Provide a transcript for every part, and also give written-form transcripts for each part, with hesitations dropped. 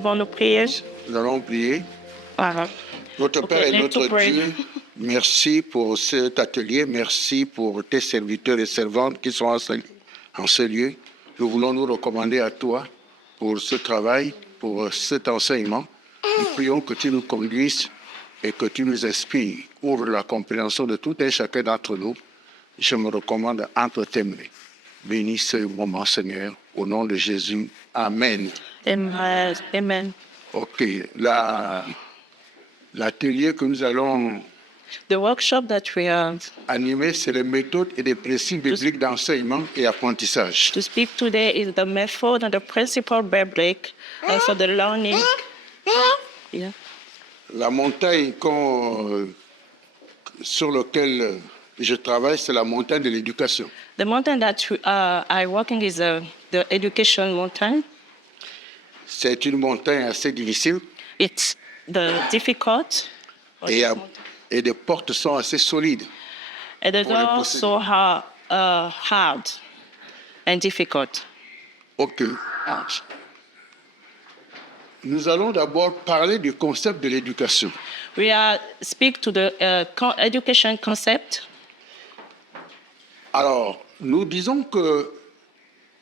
pouvons nous prier. Nous allons prier. Voilà. Notre Okay, Père et let's notre pray. Dieu, merci pour cet atelier, merci pour tes serviteurs et servantes qui sont en ce lieu. Nous voulons nous recommander à toi pour ce travail, pour cet enseignement. Nous prions que tu nous conduises et que tu nous inspires. Ouvre la compréhension de tout et chacun d'entre nous. Je me recommande entre tes mains. Bénis ce moment, Seigneur, au nom de Jésus. Amen. Amen. Amen. OK. L'atelier que nous allons The workshop that we are animer, c'est les méthodes et les principes bibliques d'enseignement et apprentissage. to speak today is the method and the principle biblic for the learning. Yeah. La montagne sur laquelle je travaille, c'est la montagne de l'éducation. The mountain that I working is the education mountain. C'est une montagne assez difficile It's the difficult. et les portes sont assez solides. And it's pour les also hard and difficult. OK. Nous allons d'abord parler du concept de l'éducation. We speak to the education concept. Alors, nous disons que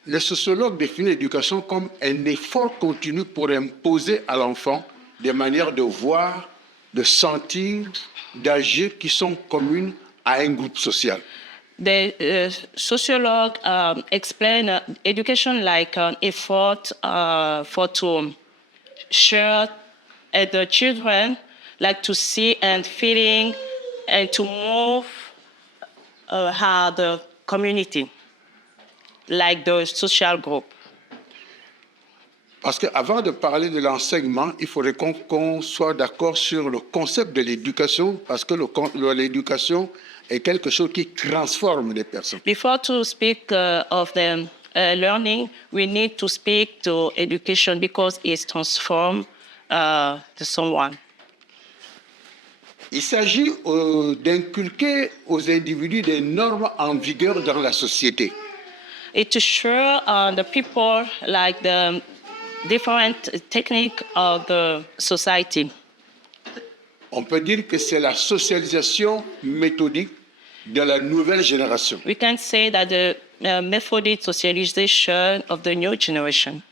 les sociologues définissent l'éducation comme un effort continu pour imposer à l'enfant des manières de voir, de sentir, d'agir qui sont communes à un groupe social. The sociologue explain education like an effort for to share the children like to see and feeling and to move how the community, like the social group. Parce qu'avant de parler de l'enseignement, il faudrait qu'on soit d'accord sur le concept de l'éducation, parce que l'éducation est quelque chose qui transforme les personnes. Before to speak of the learning, we need to speak to education because it transforms someone. Il s'agit d'inculquer aux individus des normes en vigueur dans la société. It to show the people like the different technique of the society. On peut dire que c'est la socialisation méthodique de la nouvelle génération. We can say that the methodic socialization of the new generation.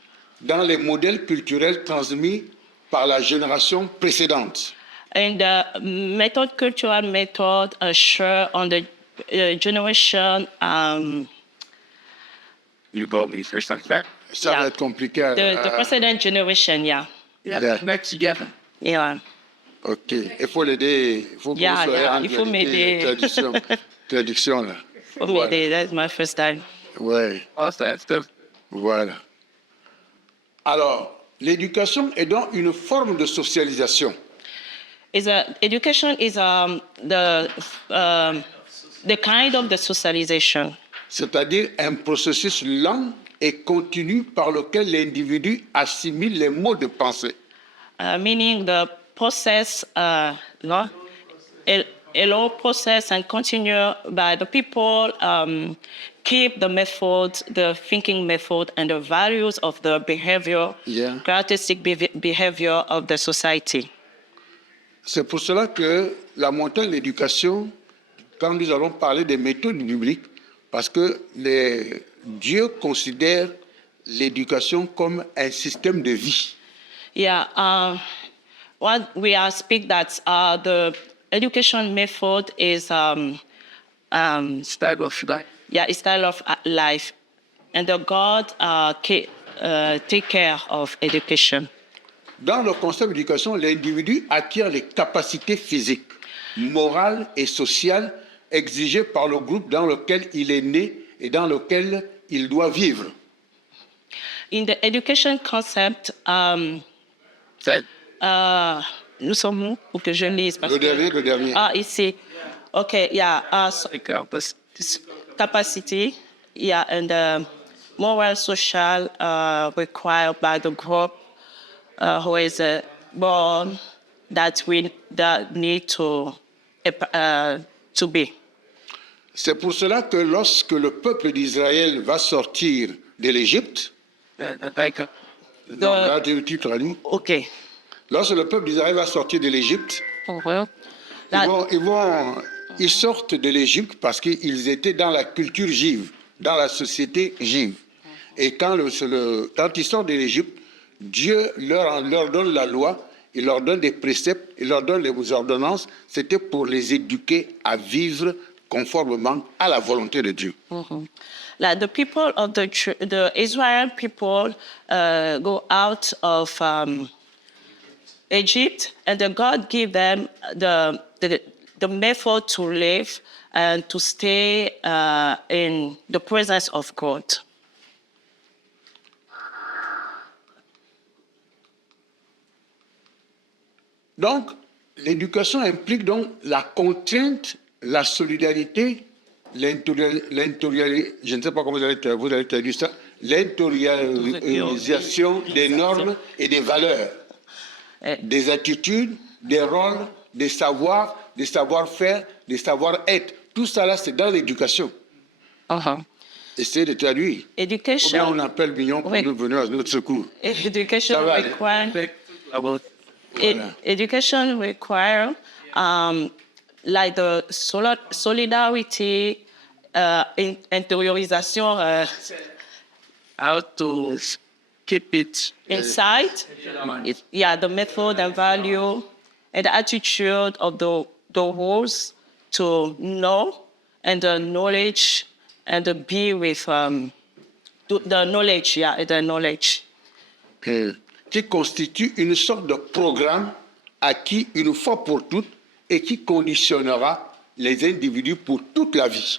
Dans les modèles culturels transmis par la génération précédente. And the cultural method share on the generation. Ça va être compliqué. The precedent generation, yeah. Next together. Yeah. OK. Il faut l'aider. Il faut il faut m'aider. Traduction là. Il faut m'aider. That's my first time. Oui. Voilà. Alors, l'éducation est donc une forme de socialisation. Education is the kind of the socialization. C'est-à-dire un processus lent et continu par lequel l'individu assimile les modes de pensée. Meaning the process, a long process and continue by the people keep the method, the thinking method, and the values of the behavior, characteristic behavior of the society. C'est pour cela que la montagne de l'éducation, quand nous allons parler des méthodes bibliques, parce que Dieu considère l'éducation comme un système de vie. Yeah, what we speak that the education method is style of life. Yeah, a style of life, and the God take care of education. Dans le concept d'éducation, l'individu acquiert les capacités physiques, morales et sociales exigées par le groupe dans lequel il est né et dans lequel il doit vivre. In the education concept, nous sommes où pour que je lise? Parce le dernier. Ah, ici. OK, yeah. Capacity, yeah, and the moral, social required by the group who is born that need to be. C'est pour cela que lorsque le peuple d'Israël va sortir de l'Égypte, Non, là, tu traduis. OK. Lorsque le peuple d'Israël va sortir de l'Égypte, ils sortent de l'Égypte parce qu'ils étaient dans la culture juive, dans la société juive. Et quand ils sortent de l'Égypte, Dieu leur donne la loi, il leur donne des préceptes, il leur donne les ordonnances. C'était pour les éduquer à vivre conformément à la volonté de Dieu. Like the people of the Israel people go out of Egypt, and then God gave them the method to live and to stay in the presence of God. Donc, l'éducation implique donc la contrainte, la solidarité, je ne sais pas comment vous allez traduire ça, l'intériorisation des normes et des valeurs, des attitudes, des rôles, des savoirs, des savoir-faire, des savoir-être. Tout ça là, c'est dans l'éducation. Essayez de traduire. Education. Ou bien on appelle Mignon pour nous venir à notre secours. Education Education requires like the solidarity, interiorisation. How to keep it inside. The method and value and the attitude of the roles to know and the knowledge and to be with the knowledge, the knowledge. Qui constitue une sorte de programme acquis une fois pour toutes et qui conditionnera les individus pour toute la vie.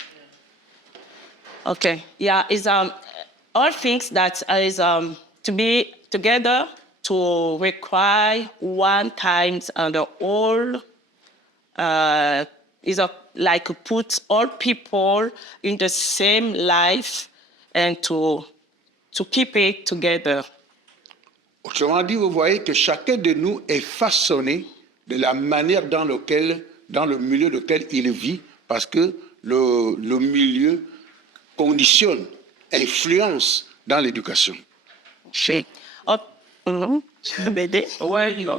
Okay, it's all things that is to be together to require one times and the whole is like put all people in the same life and to keep it together. Autrement dit, vous voyez que chacun de nous est façonné de la manière dans le milieu dans lequel il vit, parce que le milieu conditionne, influence dans l'éducation. Well,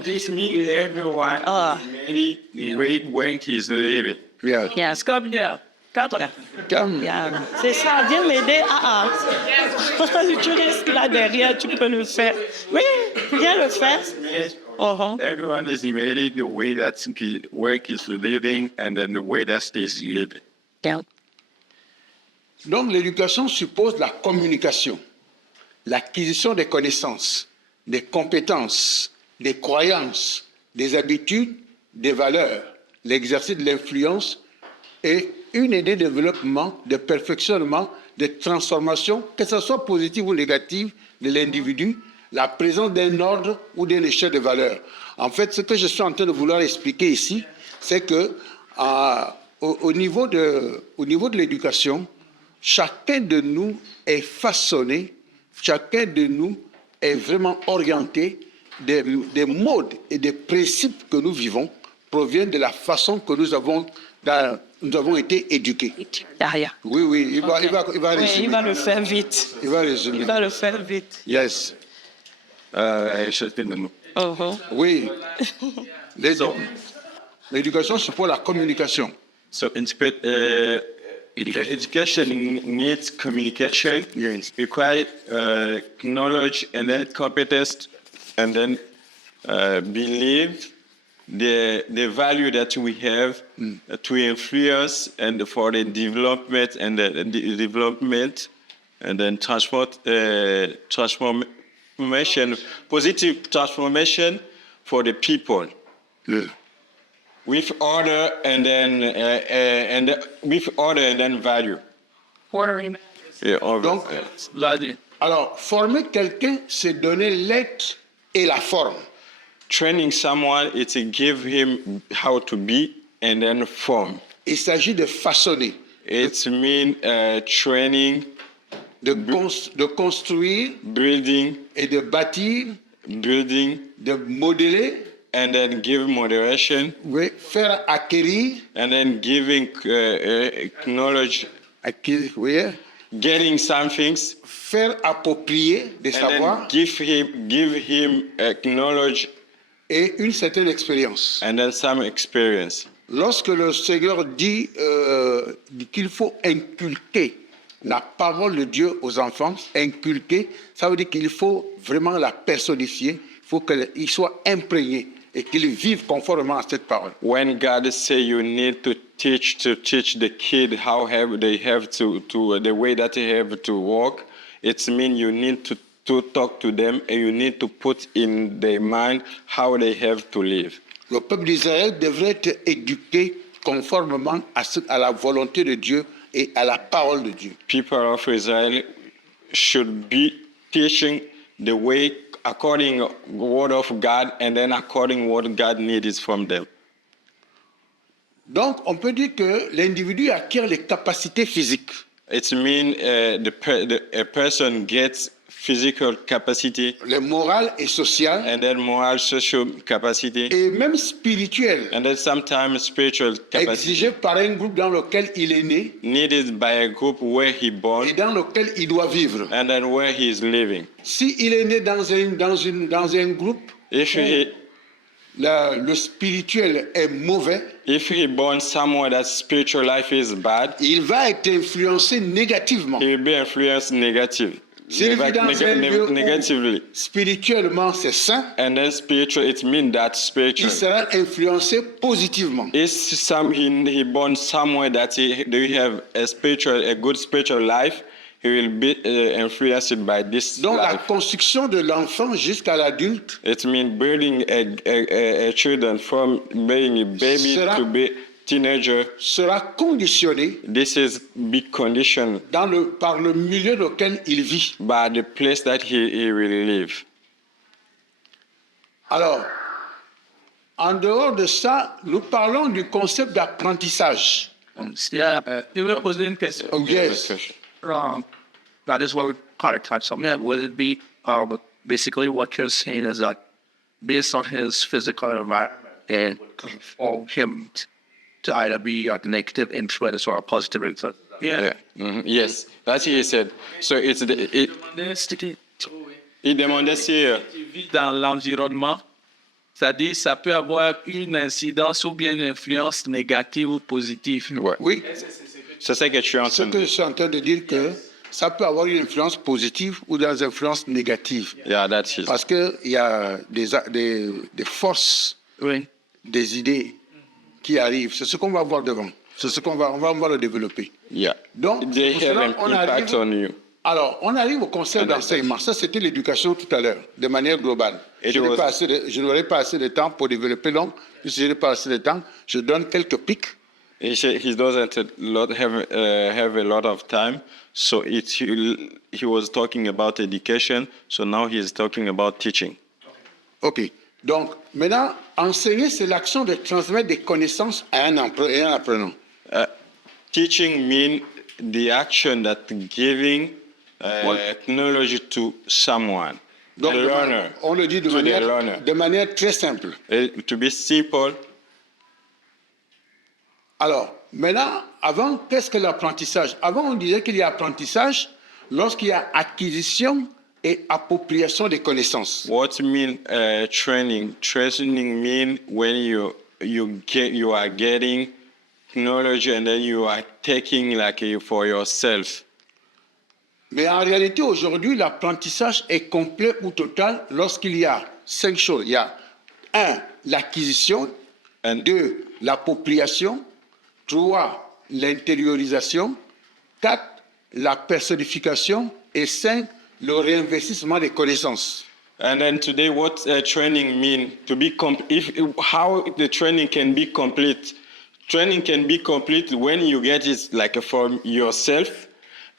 this means everyone really the way he's living. Yes, come here. Calme. C'est ça, viens m'aider. Tu restes là derrière, tu peux le faire. Oui, viens le faire. Everyone is really the way that work is living and then the way that stays living. Donc l'éducation suppose la communication, l'acquisition des connaissances, des compétences, des croyances, des habitudes, des valeurs, l'exercice de l'influence et une idée de développement, de perfectionnement, de transformation, que ce soit positive ou négative, de l'individu, la présence d'un ordre ou d'une échelle de valeurs. En fait, ce que je suis en train de vouloir expliquer ici, c'est que au niveau de l'éducation, chacun de nous est façonné, chacun de nous est vraiment orienté des modes et des principes que nous vivons proviennent de la façon que nous avons été éduqués. Oui, il va résumer. Il va le faire vite. Il va résumer. Il va le faire vite. Yes. Oui. L'éducation, c'est pour la communication. So education needs communication, require knowledge and then competence, and then believe the value that we have to influence and for the development and the development and then transformation, positive transformation for the people. With order and then value. Donc, alors, former quelqu'un, c'est donner l'être et la forme. Training someone is to give him how to be and then form. Il s'agit de façonner. It means training, de construire, building, et de bâtir, building, de modeler, and then give moderation, oui, faire acquérir, and then giving knowledge, oui, getting some things, faire approprier des and then savoirs give him knowledge et une certaine expérience. and then some experience. Lorsque le Seigneur dit qu'il faut inculquer la parole de Dieu aux enfants, inculquer, ça veut dire qu'il faut vraiment la personnifier, il faut qu'il soit imprégné et qu'il vive conformément à cette parole. When God say you need to teach the kid how they have to the way that they have to walk, it means you need to talk to them and you need to put in their mind how they have to live. Le peuple d'Israël devrait être éduqué conformément à la volonté de Dieu et à la parole de Dieu. People of Israel should be teaching the way according to the word of God and then according what God needs from them. Donc, on peut dire que l'individu acquiert les capacités physiques. It means a person gets physical capacity Les morales et sociales and then moral, social capacity et même spirituelles and then sometimes spiritual capacity exigées par un groupe dans lequel il est né needed by a group where he born et dans lequel il doit vivre. and then where he is living. S'il est né dans un groupe If où he le spirituel est mauvais, born somewhere that spiritual life is bad, il va être influencé négativement. he will be influenced negatively. S'il vit dans un lieu où Negatively. spirituellement c'est sain, And then spiritual, it means that il spiritual. sera influencé positivement. He born somewhere that he have a good spiritual life, he will be influenced by this Donc la life. construction de l'enfant jusqu'à l'adulte It means building a children from being a baby Sera- to be teenager. sera conditionné This is big condition par le milieu dans lequel il vit. by the place that he will live. Alors, en dehors de ça, nous parlons du concept d'apprentissage. Yeah, you were posing a question. Oh, yes. That is what we call it type something. Yeah, would it be basically what you're saying is that based on his physical environment and for him to either be a negative influence or a positive influence? Yeah. Mhm. Yes, that's what he said. So it's il demandait si Dans l'environnement, c'est-à-dire ça peut avoir une incidence ou bien une influence négative ou positive. ouais. Oui, C'est ça que je suis en ce train que de je suis en train de dire que ça peut avoir une influence positive ou des influences négatives. Yeah, that's it. Parce qu'il y a des forces, Oui. des idées qui arrivent. C'est ce qu'on va voir devant. C'est ce qu'on va le développer. Yeah. Donc, They pour have cela, an on impact arrive- on you. Alors, on arrive au concept d'enseignement. Ça, c'était l'éducation tout à l'heure, de manière globale. Et Je n'aurai pas assez de temps pour développer l'homme. Si je n'ai pas assez de temps, je donne quelques pics. He doesn't have a lot of time, so he was talking about education. So now he is talking about teaching. OK. Donc, maintenant, enseigner, c'est l'action de transmettre des connaissances à un apprenant. Teaching means the action that giving knowledge to someone, Donc, a learner. on le dit To the learner. de manière très simple. To be simple. Alors, maintenant, avant, qu'est-ce que l'apprentissage? Avant, on disait qu'il y a apprentissage lorsqu'il y a acquisition et appropriation des connaissances. What mean training? Training mean when you are getting knowledge and then you are taking for yourself. Mais en réalité, aujourd'hui, l'apprentissage est complet ou total lorsqu'il y a 5 choses. Il y a 1, l'acquisition, 2, l'appropriation, 3, l'intériorisation, 4, la personnification et 5, le réinvestissement des connaissances. And then today, what training mean to be how the training can be complete? Training can be complete when you get it from yourself,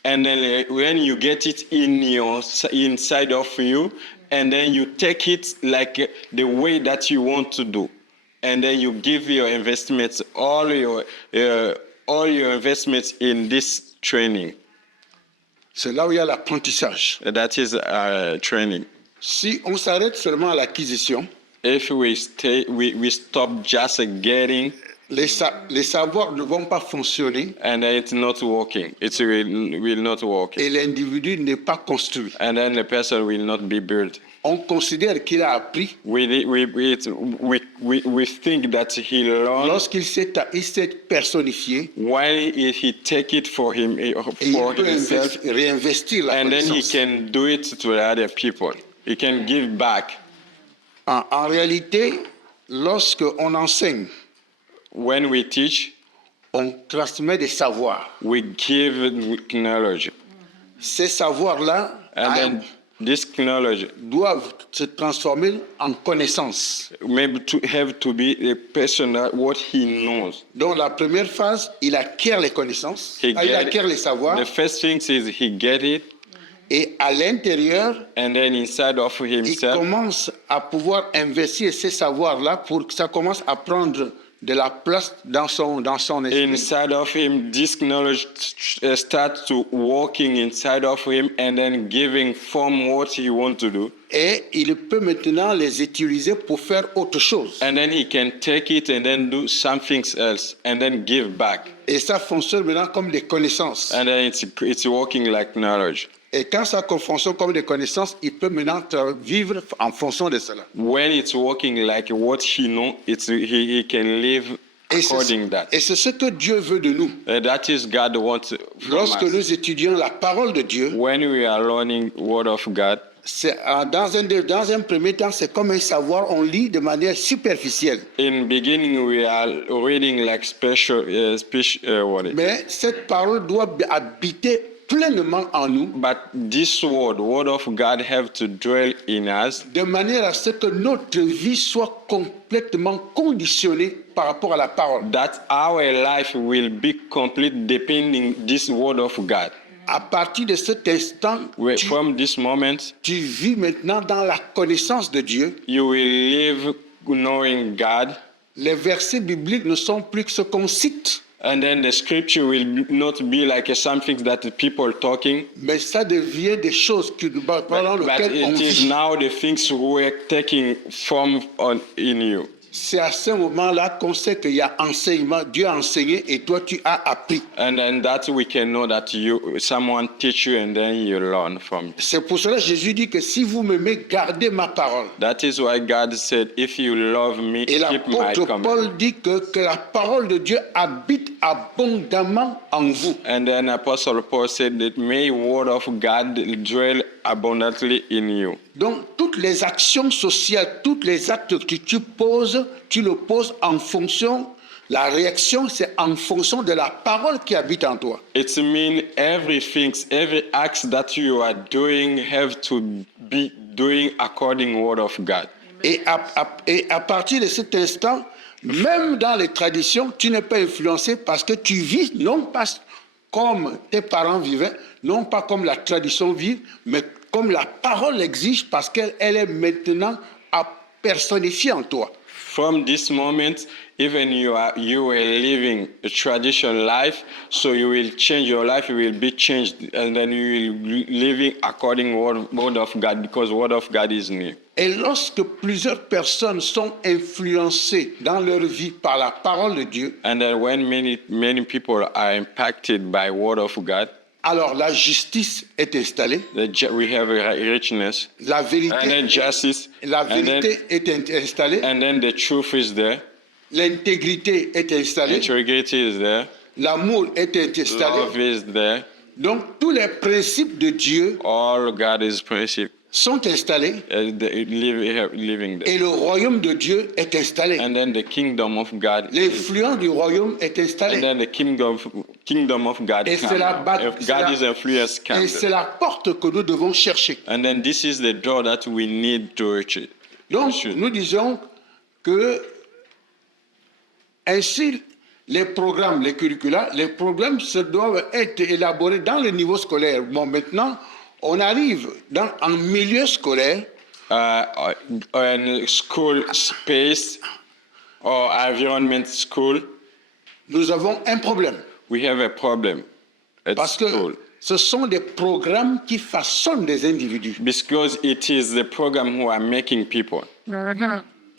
and then when you get it inside of you, and then you take it the way that you want to do, and then you give your investments, all your investments in this training. C'est là où il y a l'apprentissage. That is training. Si on s'arrête seulement à l'acquisition, If we stop just getting, Les savoirs ne vont pas fonctionner and then it's not working. It will not work. et l'individu n'est pas construit. And then the person will not be built. On considère qu'il a appris We think that he learned lorsqu'il s'est personnifié when he take it for him et for il peut himself, réinvestir la and then he connaissance. can do it to the other people. He can give back. En réalité, lorsque on enseigne, When we teach, on transmet des savoirs. we give knowledge, Ces savoirs-là and then this knowledge doivent se transformer en connaissances. maybe to have to be a person that what he knows. Donc la première phase, il acquiert les connaissances, He il get acquiert les savoirs, The first thing is he get it, et à l'intérieur, and then inside of il himself, commence à pouvoir investir ces savoirs-là pour que ça commence à prendre de la place dans son esprit. inside of him, this knowledge starts to working inside of him, and then giving form what he want to do, Et il peut maintenant les utiliser pour faire autre chose. and then he can take it and then do something else, and then give back, Et ça fonctionne maintenant comme des connaissances. and then it's working like knowledge. Et quand ça fonctionne comme des connaissances, il peut maintenant vivre en fonction de cela. When it's working like what he know, he can live according that. Et c'est ce que Dieu veut de nous. That is God wants from Lorsque us. nous étudions la parole de Dieu, When we are learning Word of God, c'est, dans un premier temps, c'est comme un savoir, on lit de manière superficielle. in beginning we are reading like special what? Mais cette parole doit habiter pleinement en nous, But this Word of God, have to dwell in us, de manière à ce que notre vie soit complètement conditionnée par rapport à la parole. that our life will be complete depending this Word of God. À partir de cet instant, From this moment, tu vis maintenant dans la connaissance de Dieu. you will live knowing God, Les versets bibliques ne sont plus que ce qu'on cite, and then the scripture will not be like something that the people talking, mais ça devient des choses pendant but lesquelles on it is vit. now the things we're taking form in you. C'est à ce moment-là qu'on sait qu'il y a enseignement. Dieu a enseigné et toi tu as appris. And then that we can know that someone teach you and then you learn from it. C'est pour cela que Jésus dit que si vous m'aimez, gardez ma parole. That is why God said, if you love me, Et keep my l'apôtre command. Paul dit que la parole de Dieu habite abondamment en vous. And then Apostle Paul said that may word of God dwell abundantly in you. Donc, toutes les actions sociales, tous les actes que tu poses, tu le poses en fonction, la réaction, c'est en fonction de la parole qui habite en toi. It means every act that you are doing have to be doing according word of God. Et à partir de cet instant, même dans les traditions, tu n'es pas influencé parce que tu vis non pas comme tes parents vivaient, non pas comme la tradition vit, mais comme la parole exige parce qu'elle est maintenant personnifiée en toi. From this moment, even you are living a traditional life, so you will change your life. You will be changed, and then you will be living according word of God, because word of God is new. Et lorsque plusieurs personnes sont influencées dans leur vie par la parole de Dieu, And then when many people are impacted by word of God, alors la justice est installée, we have a richness, la and then vérité, justice, la and vérité est installée, then the truth is there, l'intégrité est installée, integrity is there, l'amour est love installé. is there, Donc tous les principes de Dieu all God is principle, sont installés living there. et le royaume de Dieu est installé. And then the kingdom of God, L'influence du royaume est and installée. then the kingdom of God Et c'est la, comes. If God's influence et comes. c'est la porte que nous devons chercher. And then this is the door that we need to reach it. Donc nous disons que ainsi les programmes, les curricula, les programmes se doivent être élaborés dans le niveau scolaire. Bon, maintenant, on arrive en milieu scolaire. In school space or environment school, Nous avons un problème. we have a problem at Parce que school. ce sont des programmes qui façonnent des individus. Because it is the program who are making people.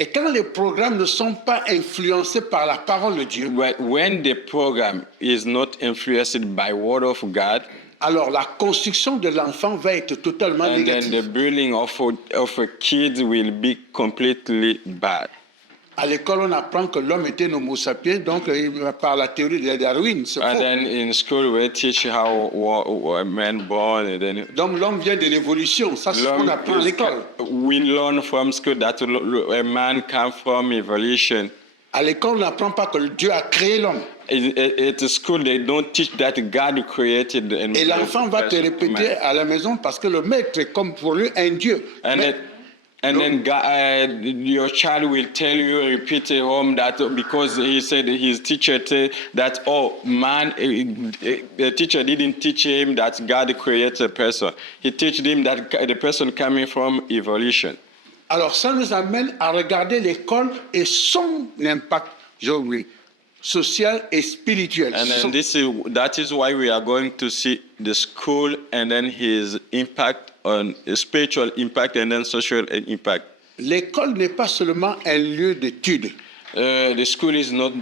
Et quand les programmes ne sont pas influencés par la parole de Dieu, When the program is not influenced by word of God, alors la construction de l'enfant va être totalement and then the négative. building of a kid will be completely bad. À l'école, on apprend que l'homme était un homo sapiens, donc par la théorie de Darwin, c'est And faux. then in school we teach how a man born, and then Donc l'homme vient de l'évolution, ça c'est ce qu'on apprend à l'école. we learn from school that a man comes from evolution. À l'école, on n'apprend pas que Dieu a créé l'homme. At school they don't teach that God created an Et l'enfant va te répéter à la maison parce que le maître est comme pour lui un Dieu. And then God, your child will tell you, repeat at home that because he said his teacher said that, oh man, the teacher didn't teach him that God created a person. He taught him that the person coming from evolution. Alors ça nous amène à regarder l'école et son impact, social et spirituel. And then that is why we are going to see the school and then his impact on spiritual impact and then social impact. L'école n'est pas seulement un lieu d'études. The school is not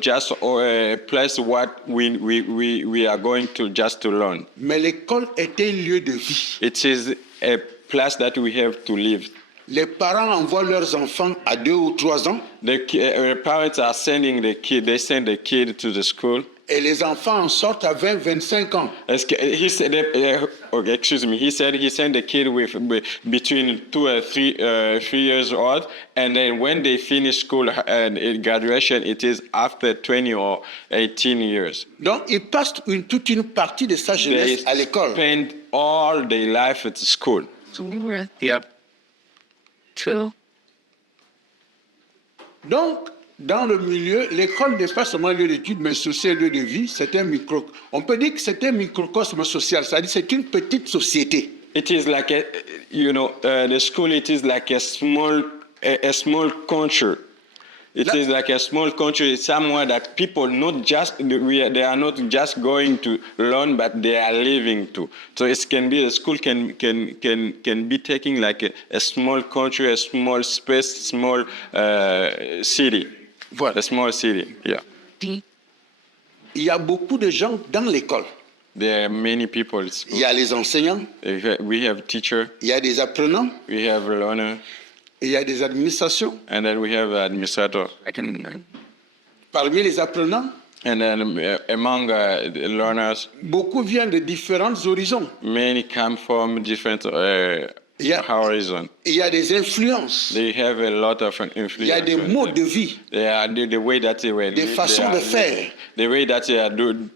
just a place what we are going to just to learn. Mais l'école est un lieu de vie. It is a place that we have to live. Les parents envoient leurs enfants à 2 ou 3 ans The parents are sending the kid. They send the kid to the school. et les enfants en sortent à 20, 25 ans. He said, excuse me. He said he sent the kid with between 2 and 3 years old, and then when they finish school and graduation, it is after 20 or 18 years. Donc ils passent toute une partie de sa They jeunesse à l'école. spend all their life at school. Yep. Donc, dans le milieu, l'école n'est pas seulement un lieu d'études, mais aussi un lieu de vie. C'est un on peut dire que c'est un microcosme social, c'est-à-dire c'est une petite société. It is like the school. It is like a small culture. It is like a small country somewhere that people they are not just going to learn, but they are living to. So it can be, the school can be taking like a small country, a small space, small city. Voilà. A small city, yeah. Il y a beaucoup de gens dans l'école. There are many people at school. Il y a les enseignants, We have teacher, il y a des apprenants, we have learner, et il y a des administrations. and then we have administrator. Parmi les apprenants, And then among the learners, beaucoup viennent de différents horizons. many come from different Yeah. horizons. Il y a des influences, They have a lot of influence. il y a des modes de vie, They are the way that they were. des façons de faire. The way that they are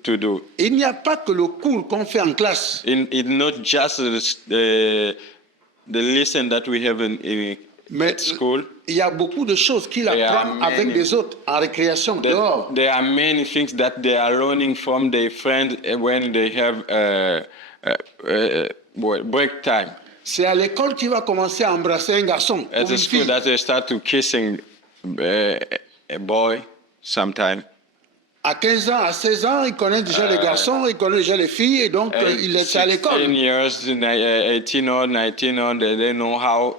to do. Il n'y a pas que le cours qu'on fait en classe. It's not just the lesson that we have in Mais school. il y a beaucoup de choses qu'il apprend avec des autres en récréation, dehors. There are many things that they are learning from their friends when they have break time. C'est à l'école qu'il va commencer à embrasser un garçon. At ou the une school fille. that they start to kissing a boy sometime. À 15 ans, à 16 ans, il connaît déjà les garçons, il connaît déjà les filles, et donc il est à 16 l'école. years, 18 or 19 on, they know how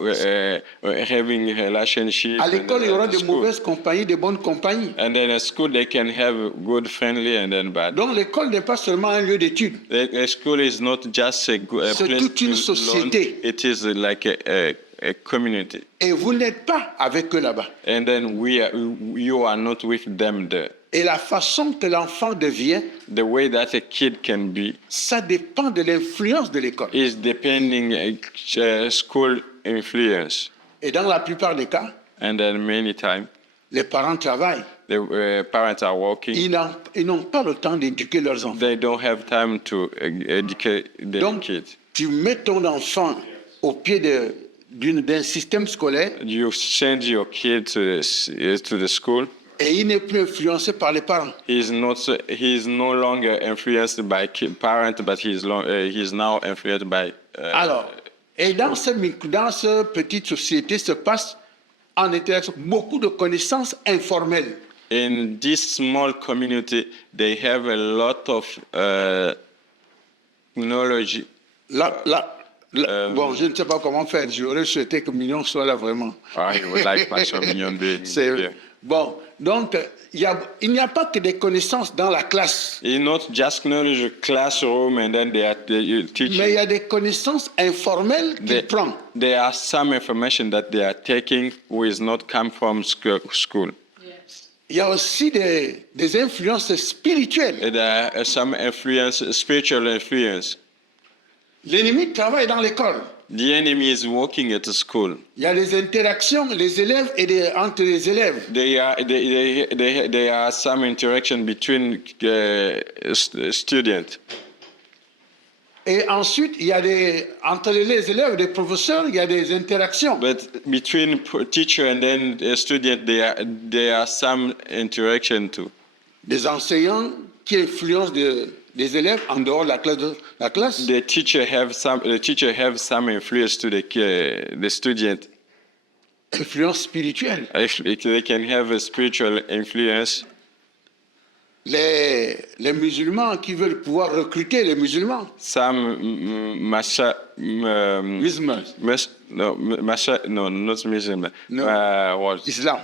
having a relationship. À l'école, il y aura at de school. mauvaises compagnies, de bonnes compagnies. And then at school they can have good friendly and then bad. Donc l'école n'est pas seulement un lieu d'études. The school is not just a C'est place toute une to société. learn. It is like a community. Et vous n'êtes pas avec eux là-bas. And then you are not with them there. Et la façon que l'enfant devient, The way that a kid can be ça dépend de l'influence de l'école. is depending school influence. Et dans la plupart des cas, And then many times les parents travaillent. the parents are working. Ils n'ont pas le temps d'éduquer leurs enfants. They don't have time to educate their Donc, kids. tu mets ton enfant au pied d'un système scolaire You send your kid to the school. et il n'est plus influencé par les parents. He is no longer influenced by parents, but he's now influenced by. Alors, et dans cette petite société se passe en interaction beaucoup de connaissances informelles. In this small community, they have a lot of knowledge. Bon, je ne sais pas comment faire. J'aurais souhaité que Mignon soit là vraiment. I would like Pastor Mignon to be C'est here. bon. Donc, il n'y a pas que des connaissances dans la classe, It's not just knowledge of classroom and then they teaching. mais il y a des connaissances informelles qu'il There, prend. there are some information that they are taking who is not come from school. Il y a aussi des influences spirituelles. And there are some influence, spiritual influence. L'ennemi travaille dans l'école. The enemy is working at the school. Il y a des interactions, les élèves et entre les élèves. There are some interaction between students. Et ensuite, il y a entre les élèves et les professeurs, il y a des interactions. But between teacher and then student, there are some interaction too. Des enseignants qui influencent des élèves en dehors de la classe. The teacher have some influence to the student. Influence spirituelle. They can have a spiritual influence. Les musulmans qui veulent pouvoir recruter les musulmans. Some Musulmans. no, not Muslim. No. What? Islam.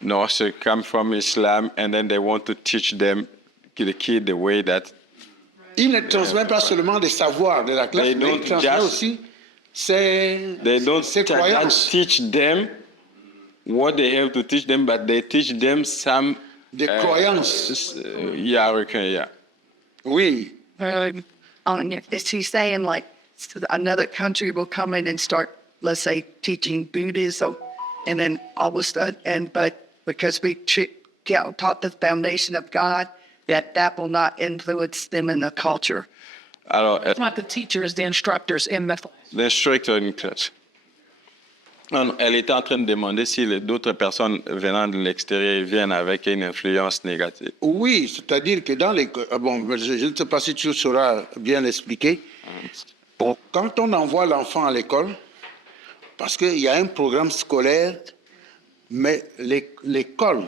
No, so come from Islam, and then they want to teach them the kid the way that Ils ne transmettent pas seulement des savoirs de la classe, They mais ils don't transmettent just- aussi ses they don't croyances. teach them what they have to teach them, but they teach them some Des croyances. yeah. Oui. Is he saying like another country will come in and start, let's say, teaching Buddhism, and then all of a sudden, but because we taught the foundation of God, that will not influence them in the culture. Alors, Not the teachers, the instructors in the class. l'instructeur in class. Non, elle était en train de demander si d'autres personnes venant de l'extérieur viennent avec une influence négative. Oui, c'est-à-dire que dans les... Bon, je ne sais pas si tu sauras bien expliquer. Bon, quand on envoie l'enfant à l'école, parce qu'il y a un programme scolaire, mais l'école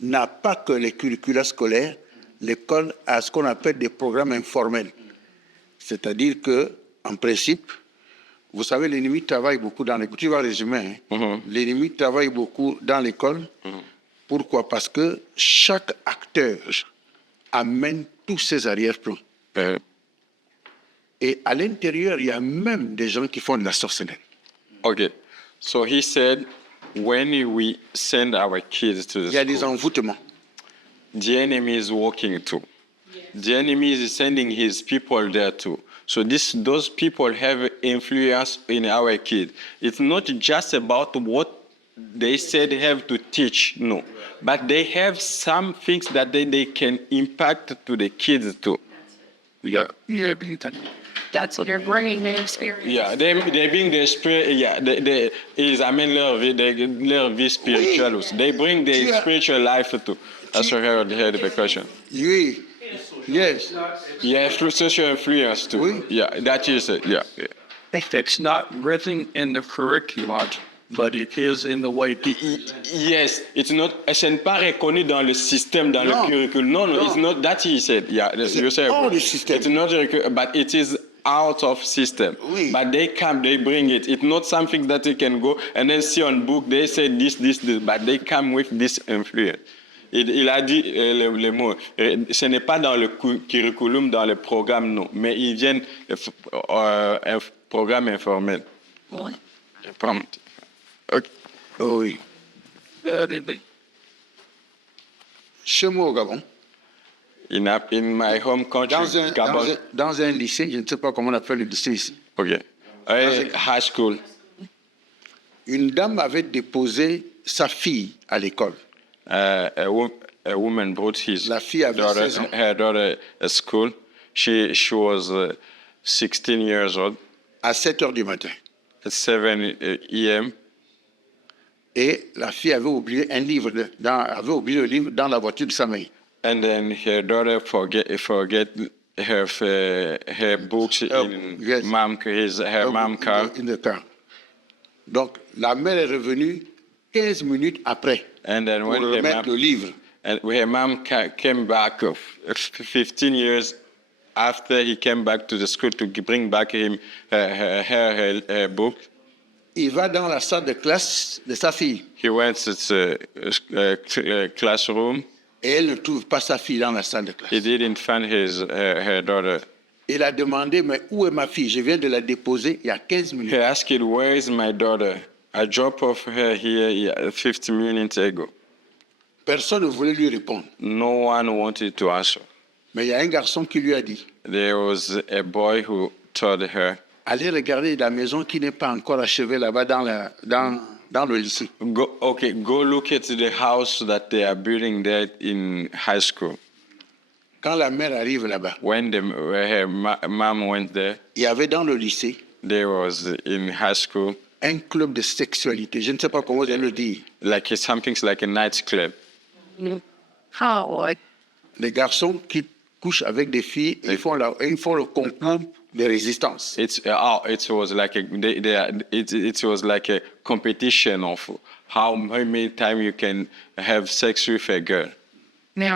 n'a pas que les curricula scolaires, l'école a ce qu'on appelle des programmes informels. C'est-à-dire que, en principe, vous savez, l'ennemi travaille beaucoup dans l'école. Tu vas résumer. Hein? L'ennemi travaille beaucoup dans l'école. Pourquoi? Parce que chaque acteur amène tous ses arrière-plans. Et à l'intérieur, il y a même des gens qui font de la sorcellerie. Okay, so he said, when we send our kids to Il y a the des school, envoûtements. the enemy is working too. The enemy is sending his people there too. So those people have influence in our kids. It's not just about what they said have to teach, no. But they have some things that they can impact to the kids too. Yeah. That's what you're bringing the experience. Yeah, they bring their spirit. Yeah, ils amènent leur vie spirituelle aussi. They bring their spiritual life too. That's what I heard the question. Oui. Yes. Yeah, through social influence too. Oui. Yeah, that is it. Yeah. It's not written in the curriculum, but it is in the way people. Yes, it's not. Ce n'est pas reconnu dans le système, dans Non. le curriculum. No, Non. it's not. That he said. Yeah, you said. hors du système. It's not, but it is out of system. Oui. But they come, they bring it. It's not something that you can go and then see on book. They say this, but they come with this influence. Il a dit les mots. Ce n'est pas dans le curriculum, dans le programme, non. Mais ils viennent un programme informel. Okay. Oh oui. Chez moi au Gabon, In my home country, Gabon. dans un lycée, je ne sais pas comment on appelle le lycée ici, Okay. High school. une dame avait déposé sa fille à l'école. A woman brought La fille avait 16 ans. her daughter at school. She was 16 years old. À 7 heures du matin. At 7 a.m. Et la fille avait oublié un livre, avait oublié le livre dans la voiture de sa mère. And then her daughter forget her books in yes. her mom car. In the car. Donc, la mère est revenue 15 minutes après And then pour when remettre le livre. her mom came back 15 years after he came back to the school to bring back him her book, il va dans la salle de classe de sa fille he went to the classroom. et elle ne trouve pas sa fille dans la salle de classe. He didn't find her daughter. Il a demandé, mais où est ma fille? Je viens de la déposer il y a 15 He minutes. asked, where is my daughter? I dropped off her here 50 minutes ago. Personne ne voulait lui répondre. No one wanted to answer. Mais il y a un garçon qui lui a dit, There was a boy who told her, allez regarder la maison qui n'est pas encore achevée là-bas dans le lycée. go look at the house that they are building there in high school. Quand la mère arrive là-bas, When her mom went there, il y avait dans le lycée there was in high school un club de sexualité. Je ne sais pas comment je vais le dire. like something like a nightclub. Oh, like, Des garçons qui couchent avec des filles et ils font le concours de résistance. It was like it was like a competition of how many times you can have sex with a girl. no.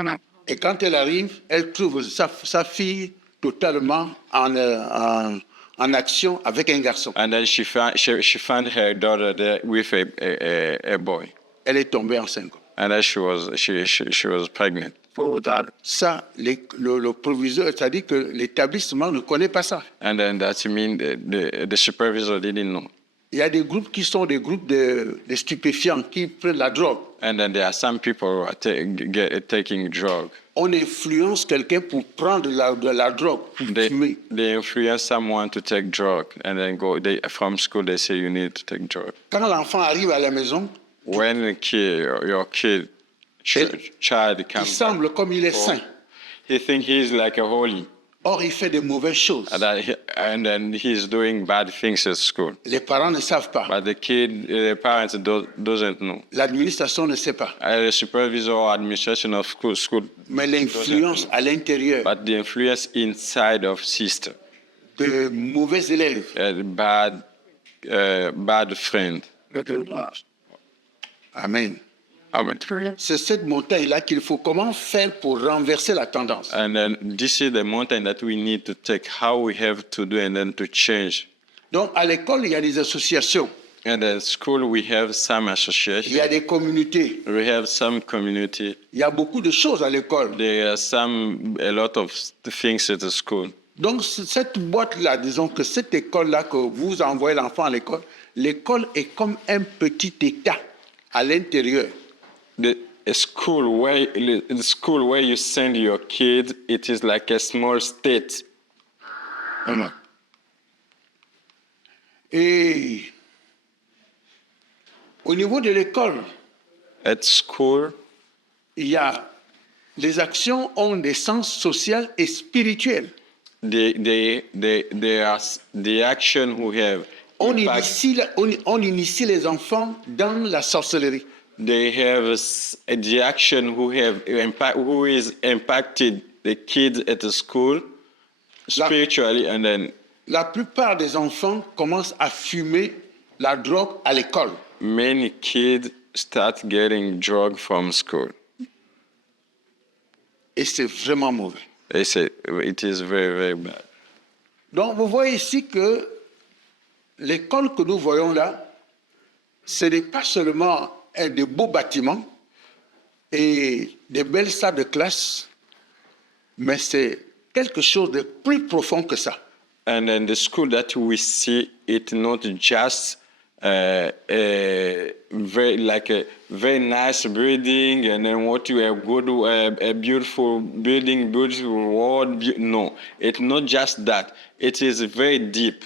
Et quand elle arrive, elle trouve sa fille totalement en action avec un garçon. And then she found her daughter there with a boy, Elle est tombée enceinte. and then she was pregnant. Ça, le proviseur, c'est-à-dire que l'établissement ne connaît pas ça. And then that means the supervisor didn't know. Il y a des groupes qui sont des groupes de stupéfiants qui prennent la drogue. And then there are some people who are taking drugs. On influence quelqu'un pour prendre de la drogue, pour fumer. They influence someone to take drugs, and then from school they say you need to take drugs. Quand l'enfant arrive à la maison, When your child il comes, semble comme il est saint. he thinks he's like a holy, Or, il fait de mauvaises choses. and then he's doing bad things at school. Les parents ne savent pas. But the parents doesn't know. L'administration ne sait pas. The supervisor or administration of school, Mais l'influence à l'intérieur but the influence inside of sister, de mauvais élèves, bad friend. amen. Amen. C'est cette montagne-là qu'il faut comment faire pour renverser la tendance. And then this is the mountain that we need to take, how we have to do and then to change. Donc, à l'école, il y a des associations, And at school, we have some il associations, y a des communautés, we have some community. il y a beaucoup de choses à l'école. There are a lot of things at the school. Donc, cette boîte-là, disons que cette école-là que vous envoyez l'enfant à l'école, l'école est comme un petit État à l'intérieur. The school where you send your kid, it is like a small state. Et au niveau de l'école, At school, il y a les actions ont des sens social et spirituel. they are the action we have. On impact. initie les enfants dans la sorcellerie. They have the action who is impacted the kids at the school spiritually, and then La plupart des enfants commencent à fumer la drogue à l'école. many kids start getting drugs from school. Et c'est vraiment mauvais. They say it is very, very bad. Donc, vous voyez ici que l'école que nous voyons là, ce n'est pas seulement de beaux bâtiments et des belles salles de classe, mais c'est quelque chose de plus profond que ça. And then the school that we see, it's not just a very nice building, and then what you have good a beautiful building, beautiful world. No, it's not just that. It is very deep.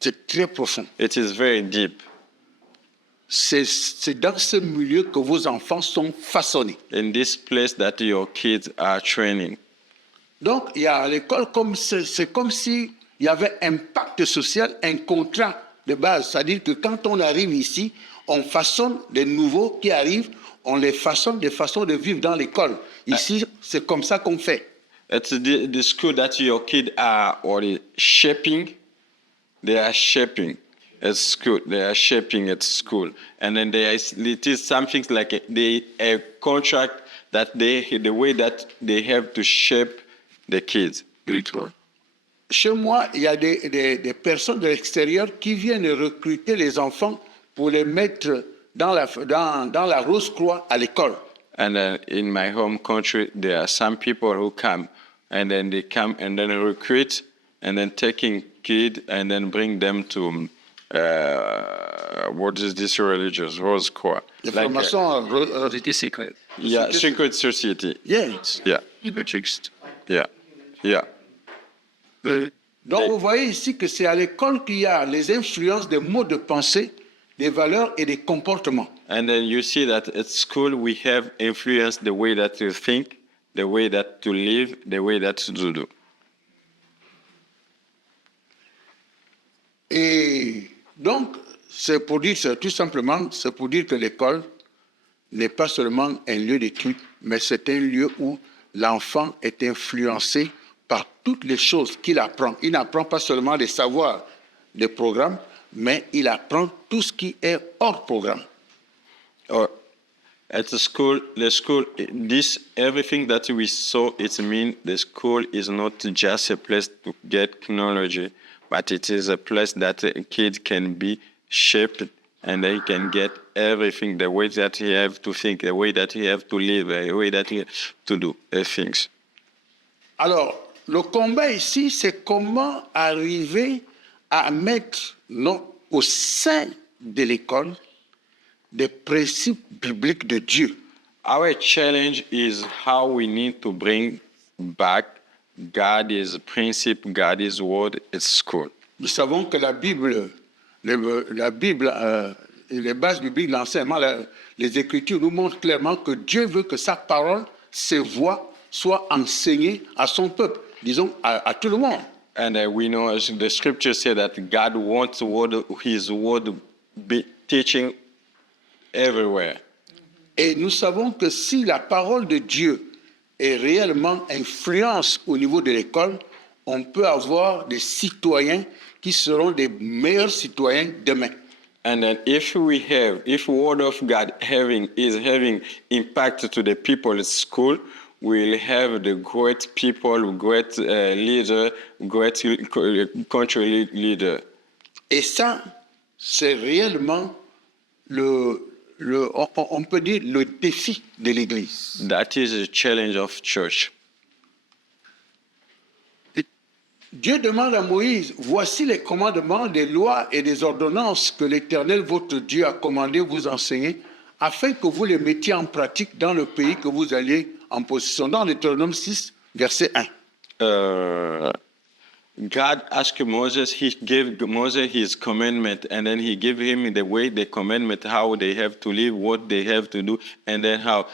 C'est très profond. It is very deep. C'est dans ce milieu que vos enfants sont façonnés. In this place that your kids are training. Donc, il y a à l'école, c'est comme s'il y avait un pacte social, un contrat de base. C'est-à-dire que quand on arrive ici, on façonne des nouveaux qui arrivent, on les façonne des façons de vivre dans l'école. Ici, c'est comme ça qu'on fait. It's the school that your kids are shaping. They are shaping at school. They are shaping at school, and then it is something like a contract that the way that they have to shape the kids. spiritual. Chez moi, il y a des personnes de l'extérieur qui viennent recruter les enfants pour les mettre dans la Rose-Croix à l'école. And then in my home country, there are some people who come, and then they come and then recruit, and then taking kids and then bring them to what is this religious Rose Croix? Les formations, It is secret. Yeah, secret society. yes. Yeah, Fixed. yeah, yeah. Donc, vous voyez ici que c'est à l'école qu'il y a les influences des mots de pensée, des valeurs et des comportements. And then you see that at school we have influenced the way that you think, the way that to live, the way that to do. Et donc, c'est pour dire, tout simplement, c'est pour dire que l'école n'est pas seulement un lieu d'étude, mais c'est un lieu où l'enfant est influencé par toutes les choses qu'il apprend. Il n'apprend pas seulement des savoirs, des programmes, mais il apprend tout ce qui est hors programme. Or at the school, this everything that we saw, it means the school is not just a place to get technology, but it is a place that a kid can be shaped and they can get everything, the way that he have to think, the way that he have to live, the way that he have to do things. Alors, le combat ici, c'est comment arriver à mettre au sein de l'école des principes bibliques de Dieu. Our challenge is how we need to bring back God's principle, God's word at school. Nous savons que la Bible, les bases bibliques, l'enseignement, les Écritures nous montrent clairement que Dieu veut que sa parole, ses voix, soient enseignées à son peuple, disons à tout le monde. And we know, as the scripture said, that God wants His word be teaching everywhere. Et nous savons que si la parole de Dieu est réellement influence au niveau de l'école, on peut avoir des citoyens qui seront des meilleurs citoyens demain. And then if word of God is having impact to the people at school, we'll have the great people, great leader, great country leader. Et ça, c'est réellement on peut dire le défi de l'Église. That is a challenge of church. Dieu demande à Moïse, voici les commandements, des lois et des ordonnances que l'Éternel, votre Dieu, a commandé vous enseigner, afin que vous les mettiez en pratique dans le pays que vous alliez en possession. Dans Deutéronome 6, verset 1. God asked Moses, he gave Moses his commandment, and then he gave him the way, the commandment, how they have to live, what they have to do, and then how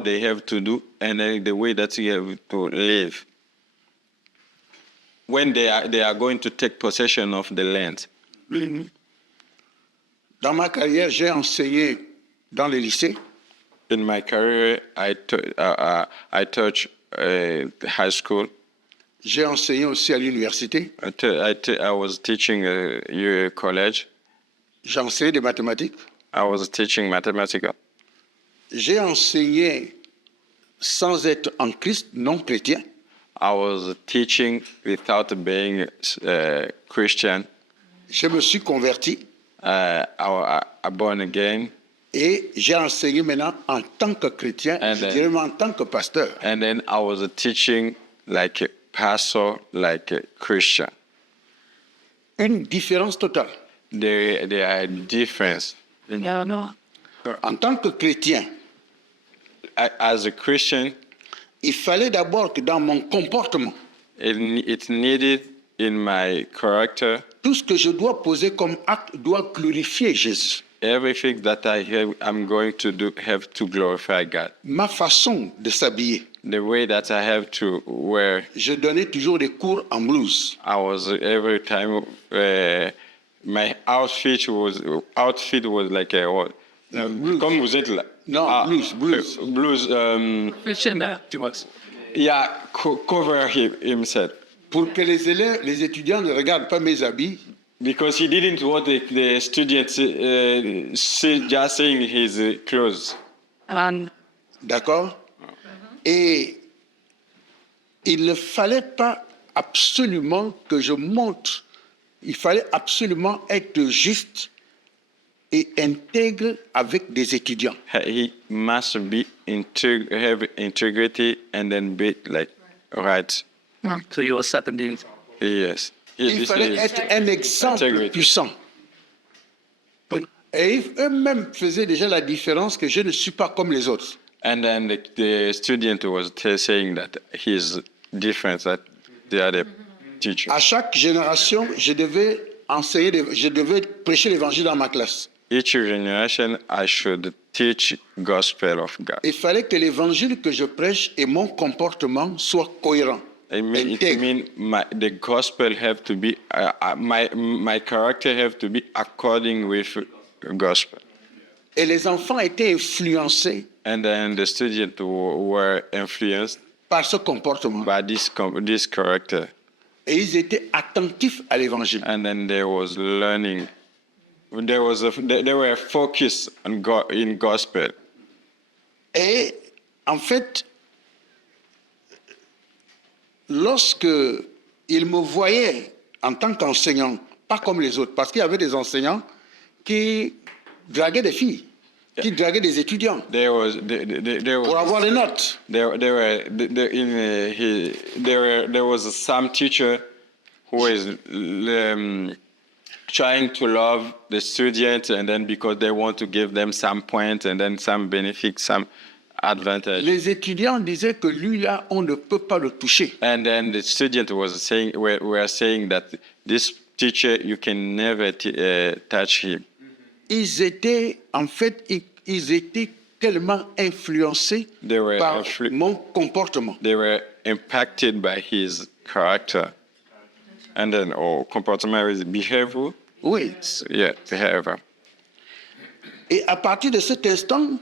they have to do, and then the way that you have to live when they are going to take possession of the land. Dans ma carrière, j'ai enseigné dans les lycées. In my career, I taught high school. J'ai enseigné aussi à l'université. I was teaching a college. J'ai enseigné des mathématiques. I was teaching mathematics. J'ai enseigné sans être en Christ, non chrétien. I was teaching without being Christian. Je me suis converti. I born again. Et j'ai enseigné maintenant en tant que chrétien, je dirais même en tant que pasteur. And then I was teaching like a pastor, like a Christian. Une différence totale. There are difference. En tant que chrétien, As a Christian, il fallait d'abord que dans mon comportement, it needed in my character, tout ce que je dois poser comme acte doit glorifier Jésus. everything that I'm going to do have to glorify God. Ma façon de s'habiller. The way that I have to wear, Je donnais toujours des cours en blouse. I was every time my outfit was like a what? Blouse. Comme vous êtes là. Non, blouse. Blues. Yeah, cover himself. Pour que les étudiants ne regardent pas mes habits, Because he didn't want the students just seeing his clothes. d'accord? Et il ne fallait pas absolument que je montre, il fallait absolument être juste et intègre avec des étudiants. He must be have integrity and then be like right. So you will set the new. Yes. Il fallait être un exemple Integrity. puissant. Et eux-mêmes faisaient déjà la différence que je ne suis pas comme les autres. And then the student was saying that he's different that the other teacher. À chaque génération, je devais je devais prêcher l'évangile dans ma classe. Each generation, I should teach gospel of God. Il fallait que l'évangile que je prêche et mon comportement soient cohérents. It intègres. mean the gospel have to be my character have to be according with gospel. Et les enfants étaient influencés And then the students were influenced par ce comportement. by this character. Et ils étaient attentifs à l'évangile. And then there was learning. There were focused on in gospel. Et en fait, lorsque ils me voyaient en tant qu'enseignant, pas comme les autres, parce qu'il y avait des enseignants qui draguaient des filles, qui draguaient des étudiants There was pour avoir des notes. there was some teacher who is trying to love the students, and then because they want to give them some points and then some benefit, some advantage. Les étudiants disaient que lui-là, on ne peut pas le toucher. And then the student was saying, were saying that this teacher, you can never touch him. Ils étaient, en fait, ils étaient tellement influencés They were par mon comportement. They were impacted by his character. And then, comportement is behavior. Oui. Yeah, behavior. Et à partir de cet instant,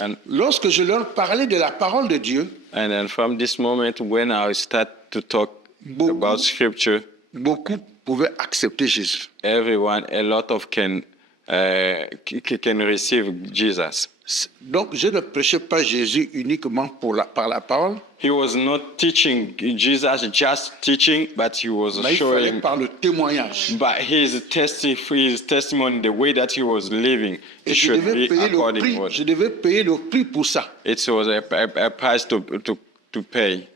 And lorsque je leur parlais de la parole de Dieu, then from this moment, when I start to talk about scripture, beaucoup pouvaient accepter Jésus. a lot of can receive Jesus. Donc, je ne prêchais pas Jésus uniquement par la parole, He was not teaching Jesus, just teaching, but he was mais il fallait showing par le témoignage. by his testimony, the way that he was living, Et it je should devais be payer le according prix. to Je devais payer le prix pour ça. it was a price to pay.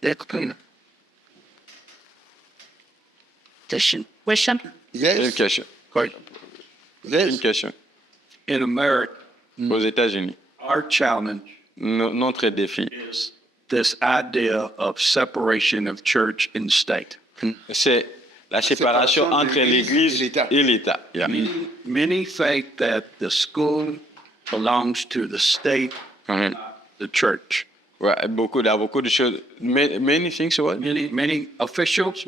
That's clean. Question. Yes. Education. Yes. Education. In America, Aux États-Unis, our challenge notre défi, is this idea of separation of church and state. c'est la séparation entre l'Église et l'État. Yeah. Many think that the school belongs to the state, Mhm. the church. Ouais, beaucoup de choses. Many things, what? Many officials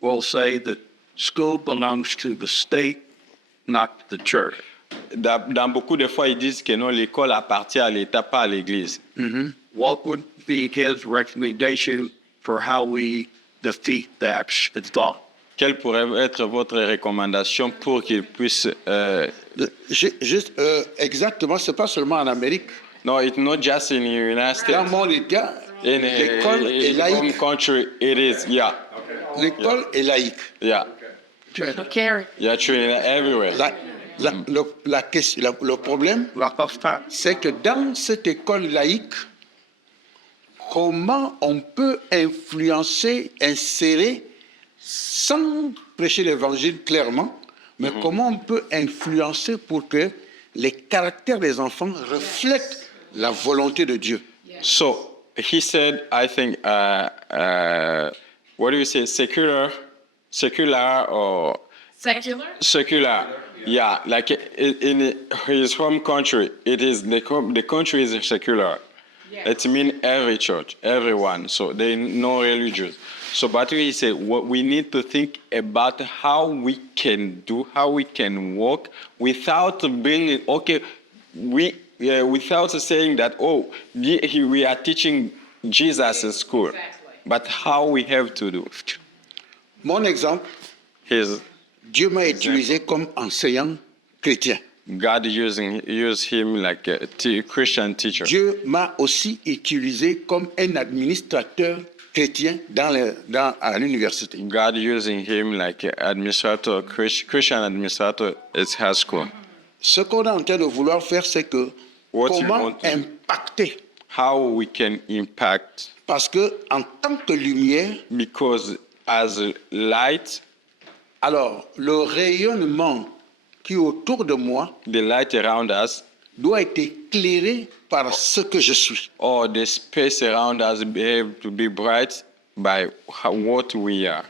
will say that school belongs to the state, not the church. Dans beaucoup de fois, ils disent que non, l'école appartient à l'État, pas à l'Église. What would be his recommendation for how we defeat that thought? Quelle pourrait être votre recommandation pour qu'ils puissent... Exactement, c'est pas seulement en Amérique. No, it's not just in the United States. Dans mon État, In l'école est home laïque. country, it is, yeah. L'école est laïque. Yeah. Carry. Yeah, true, everywhere. Le problème, c'est que dans cette école laïque, comment on peut influencer, insérer, sans prêcher l'évangile clairement, mais comment on peut influencer pour que les caractères des enfants reflètent la volonté de Dieu. So, he said, I think, what do you say, secular or... Secular, yeah, like in his home country, it is the country is secular. It means every church, everyone. So they no religious. So, but he said, what we need to think about how we can walk without being okay. Without saying that we are teaching Jesus in school, but how we have to do. Mon exemple, His Dieu m'a utilisé comme enseignant chrétien. God used him like a Christian teacher. Dieu m'a aussi utilisé comme un administrateur chrétien à l'université. God using him like administrator, Christian administrator at high school. Ce qu'on est en train de vouloir faire, c'est que What you comment want to- impacter. How we can impact, Parce que en tant que lumière, because as a light, alors le rayonnement qui est autour de moi the light around us, doit être éclairé par ce que je suis. or the space around us be able to be bright by what we are.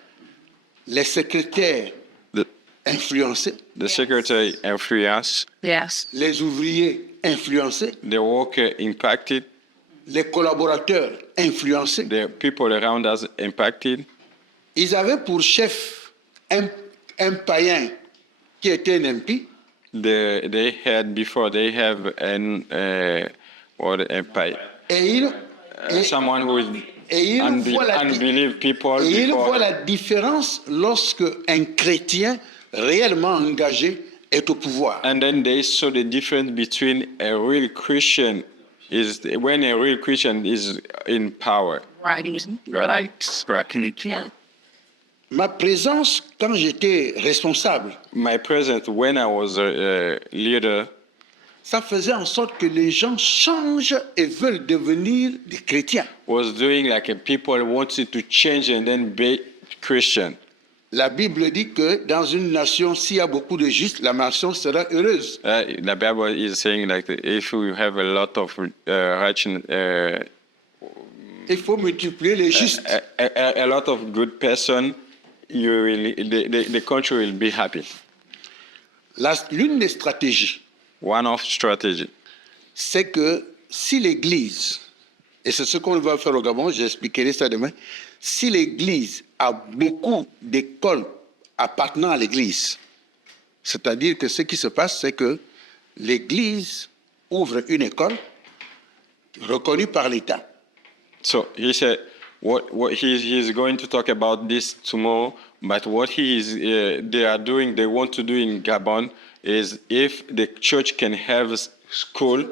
Les secrétaires The, influencés, the secretary influence, Yes. les ouvriers influencés, the worker impacted, les collaborateurs influencés. the people around us impacted. Ils avaient pour chef un païen qui était un impie, They had before they have an what empire. et Someone who is et il voit la- unbelieve people et il before. voit la différence lorsque un chrétien réellement engagé est au pouvoir. And then they saw the difference between a real Christian is when a real Christian is in power. Right. Right. Ma présence, quand j'étais responsable, My presence when I was a leader, ça faisait en sorte que les gens changent et veulent devenir des chrétiens. was doing like people wanted to change and then be Christian. La Bible dit que dans une nation, s'il y a beaucoup de justes, la nation sera heureuse. The Bible is saying like if we have a lot of righteous, Il faut multiplier les justes. a lot of good person, you will the country will be happy. L'une des stratégies, One of strategy. c'est que si l'Église, et c'est ce qu'on va faire au Gabon, j'expliquerai ça demain, si l'Église a beaucoup d'écoles appartenant à l'Église, c'est-à-dire que ce qui se passe, c'est que l'Église ouvre une école reconnue par l'État. So he said, what he's going to talk about this tomorrow. But what they want to do in Gabon is if the church can have a school,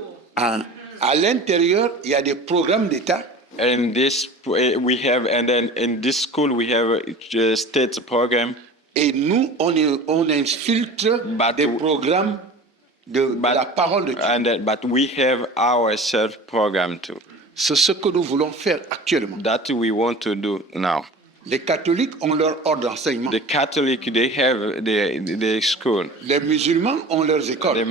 À l'intérieur, il y a des programmes d'État. and this we have, and then in this school we have a state program. Et nous, on infiltre des programmes de la parole de Dieu. And but we have our self program too. C'est ce que nous voulons faire actuellement. That we want to do now. Les catholiques ont leur ordre d'enseignement. The Catholic they have the school. Les musulmans ont leurs écoles. The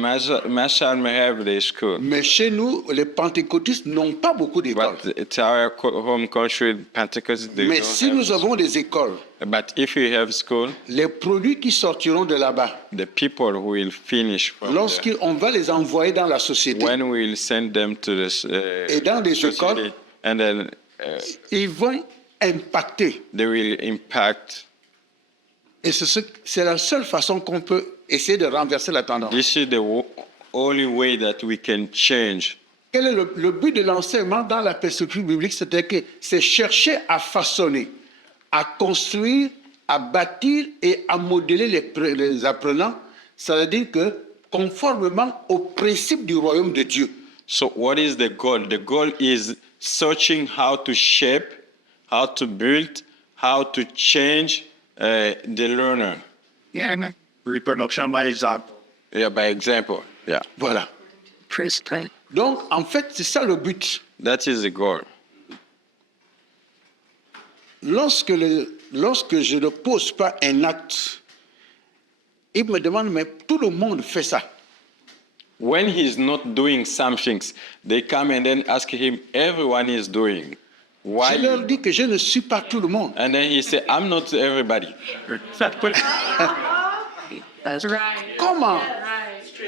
Muslim have the school. Mais chez nous, les pentecôtistes n'ont pas beaucoup d'écoles. But it's our home country, Pentecost. They Mais don't si have nous avons des écoles, But if you have school, les produits qui sortiront de là-bas, the people who will finish from there, lorsqu'on va les envoyer dans la société, when we will send them to the Et dans des society, écoles, and then ils vont impacter. they will impact. Et c'est la seule façon qu'on peut essayer de renverser la tendance. This is the only way that we can change. Quel est le but de l'enseignement dans la perspective biblique? C'est chercher à façonner, à construire, à bâtir et à modeler les apprenants, c'est-à-dire que conformément aux principes du royaume de Dieu. So what is the goal? The goal is searching how to shape, how to build, how to change the learner. Yeah. Reproduction by example. Yeah, by example. Yeah, Voilà. Principle. Donc, en fait, c'est ça le but. that is the goal. Lorsque je ne pose pas un acte, il me demande, mais tout le monde fait ça. When he's not doing some things, they come and then ask him, everyone is doing. Why? Je leur dis que je ne suis pas tout le monde. And then he said, I'm not everybody. That's right. Comment?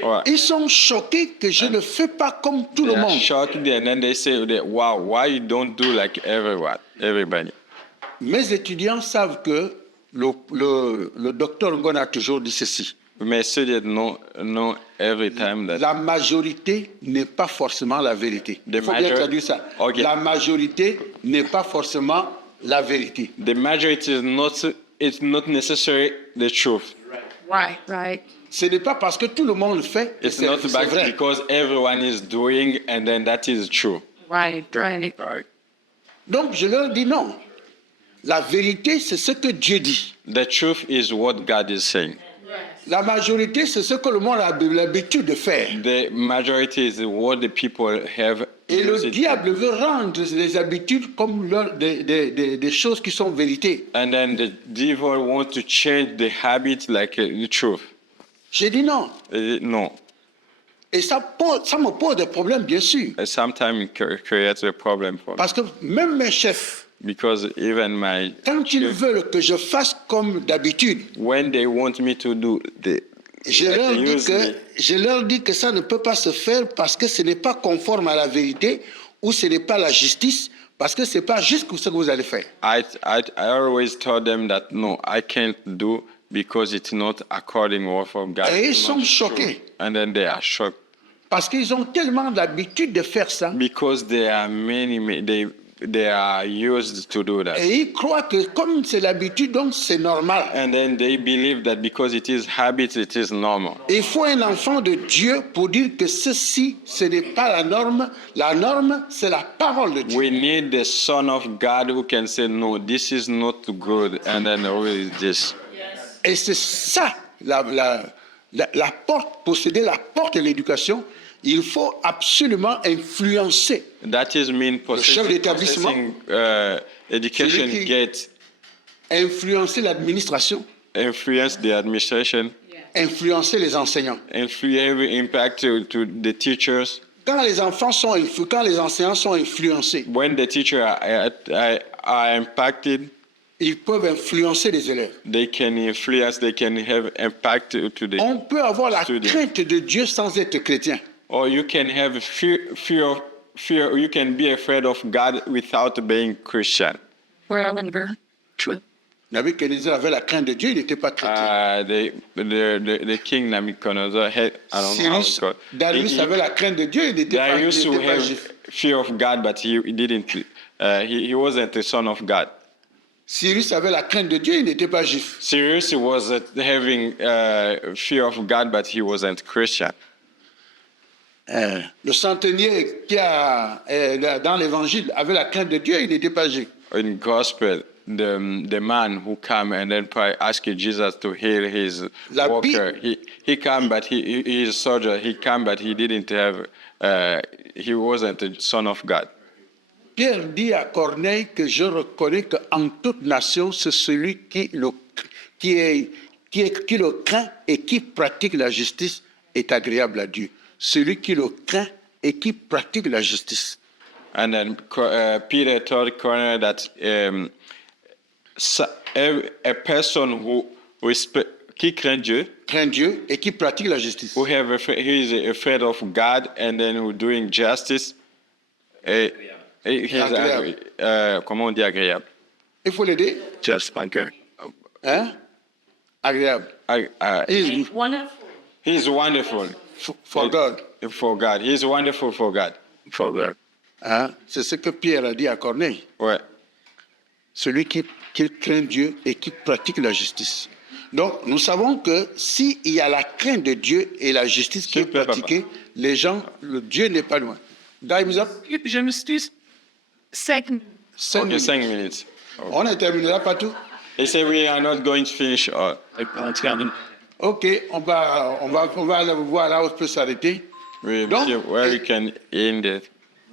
Or Ils sont choqués que je ne fais pas comme tout they le are monde. shocked, and then they say, wow, why you don't do like everybody? Mes étudiants savent que le docteur Ngon a toujours dit ceci. We may say that no every time that La majorité n'est pas forcément la vérité. Il faut bien major- traduire ça. Okay. La majorité n'est pas forcément la vérité. the majority is not necessarily the truth. Right. Ce n'est pas parce que tout le monde le fait que It's c'est not c'est back vrai. because everyone is doing and then that is true. Right. Donc, je leur dis non. La vérité, c'est ce que Dieu dit. The truth is what God is saying. La majorité, c'est ce que le monde a l'habitude de faire. The majority is what the people have. Et le used. diable veut rendre les habitudes comme des choses qui sont vérités. And then the devil wants to change the habit like the truth. J'ai dit non. No. Et ça me pose des problèmes, bien sûr. Sometimes it creates a problem for me. Parce que même mes chefs, Because even my, quand ils veulent que je fasse comme d'habitude, when they want me to do the, je leur dis que ça ne peut pas se faire parce que ce n'est pas conforme à la vérité ou ce n'est pas la justice, parce que ce n'est pas juste ce que vous allez faire. I always tell them that no, I can't do because it's not according to word of God. Et ils It's sont not choqués true. And then they are shocked parce qu'ils ont tellement l'habitude de faire ça. because there are many they are used to do that. Et ils croient que comme c'est l'habitude, donc c'est normal. And then they believe that because it is habit, it is normal. Il faut un enfant de Dieu pour dire que ceci, ce n'est pas la norme. La norme, c'est la parole de Dieu. We need the Son of God who can say, no, this is not good. And then who is this? Et c'est ça, la porte, posséder la porte de l'éducation. Il faut absolument influencer. That is mean chef d'établissement, education celui qui- gets Influencer l'administration, influence the administration, influencer les enseignants. influence impact to the teachers. Quand les enseignants sont influencés, When the teacher are impacted, ils peuvent influencer les élèves. they can influence, they can have impact to the, On peut avoir la Student. crainte de Dieu sans être chrétien. or you can have fear, you can be afraid of God without being Christian. Nebuchadnezzar avait la crainte de Dieu, il n'était pas chrétien. The king Nebuchadnezzar had, I don't know how it's Cyrus, called. Darius avait la crainte de Dieu, il n'était pas, il Darius who n'était pas have juif. fear of God, but he didn't. He wasn't the son of God. Cyrus avait la crainte de Dieu, il n'était pas juif. Cyrus was having fear of God, but he wasn't Christian. Le centenier qui a, dans l'évangile, avait la crainte de Dieu, il n'était pas juif. In gospel, the man who came and then asked Jesus to heal his La worker, he came, but he's a soldier. He came, but he didn't have. He wasn't the son of God. Pierre dit à Corneille que je reconnais qu'en toute nation, c'est celui qui le craint et qui pratique la justice est agréable à Dieu. Celui qui le craint et qui pratique la justice. And then Peter told Cornelius that a person who qui craint Dieu, Craint Dieu et qui pratique la justice. who is afraid of God and then who doing justice, he's Agréable. comment on dit agréable? Il faut l'aider. Just like her. Hein? Agréable. He's Wonderful. He's wonderful for God. for God. He's wonderful for God. For that. Hein? C'est ce que Pierre a dit à Corneille. Ouais. Celui qui craint Dieu et qui pratique la justice. Donc, nous savons que s'il y a la crainte de Dieu et la justice qui est Super, papa. pratiquée, les gens, Dieu n'est pas loin. Time's up. Second. 5 Okay, minutes. 5 minutes. On ne terminera pas tout. They say we are not going to finish all. Ok, on va aller voir là où on peut s'arrêter. We Donc, see where we can end it.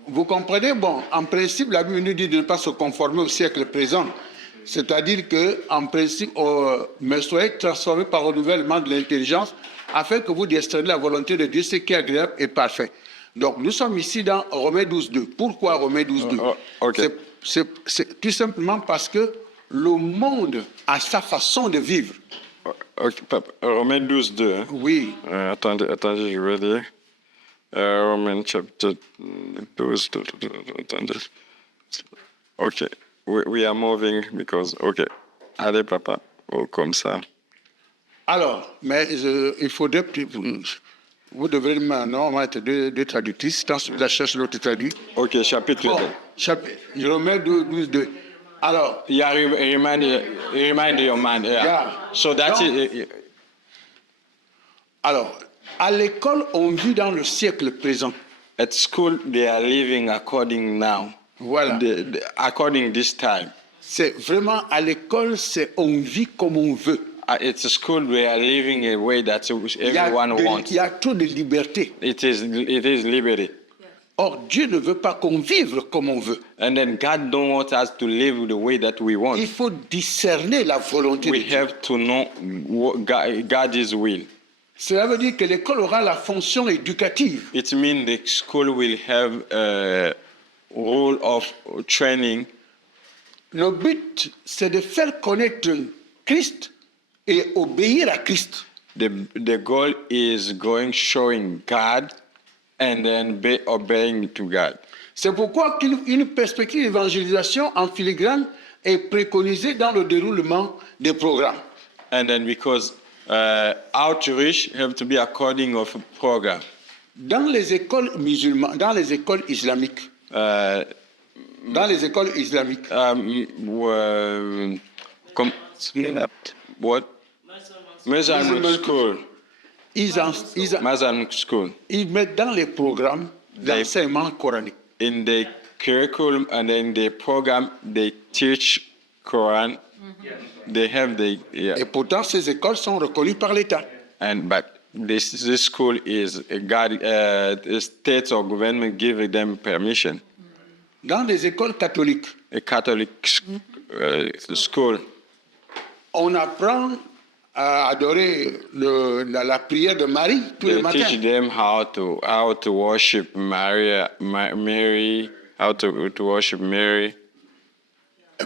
Vous comprenez? Bon, en principe, la Bible nous dit de ne pas se conformer au siècle présent. C'est-à-dire qu'en principe, mais soyez transformés par le renouvellement de l'intelligence afin que vous discerniez la volonté de Dieu, ce qui est agréable et parfait. Donc, nous sommes ici dans Romains 12.2. Pourquoi Romains 12.2? Ok. C'est tout simplement parce que le monde a sa façon de vivre. Okay, papa, Romains 12, 2. Hein? Oui. Attendez, je vais lire. Romains chapter 12. Attendez. Okay, we are moving because, okay. Allez, papa. Oh, comme ça. Alors, mais il faudrait... Vous devrez maintenant mettre deux traductrices. Tant que la cherche l'autre traduit. Ok, chapitre 2. Bon, Romains 12.2. Alors, Yeah, remind your mind. Yeah. Yeah. So that's Donc, it. Alors, à l'école, on vit dans le siècle présent. At school, they are living according now. Voilà. According this time. C'est vraiment à l'école, on vit comme on veut. At school, we are living a way that Il everyone wants. y a trop de liberté. It is liberty. Or, Dieu ne veut pas qu'on vive comme on veut. And then God don't want us to live the way that we want. Il faut discerner la volonté We de Dieu. have to know what God's will. Cela veut dire que l'école aura la fonction éducative. It means the school will have a role of training. Le but, c'est de faire connaître Christ et obéir à Christ. The goal is showing God and then obeying to God. C'est pourquoi une perspective d'évangélisation en filigrane est préconisée dans le déroulement des programmes. And then because outreach have to be according of a program. Dans les écoles musulmanes, dans les écoles islamiques, What? Muslim school. Muslim school. Ils mettent dans les programmes d'enseignement coranique. In the curriculum and in the program, they teach Quran. They have Et pourtant, ces écoles sont reconnues par l'État. but this school is the state or government giving them permission. Dans les écoles catholiques, A Catholic school. on apprend à adorer la prière de Marie tous les They matins. teach them how to worship Mary, how to worship Mary.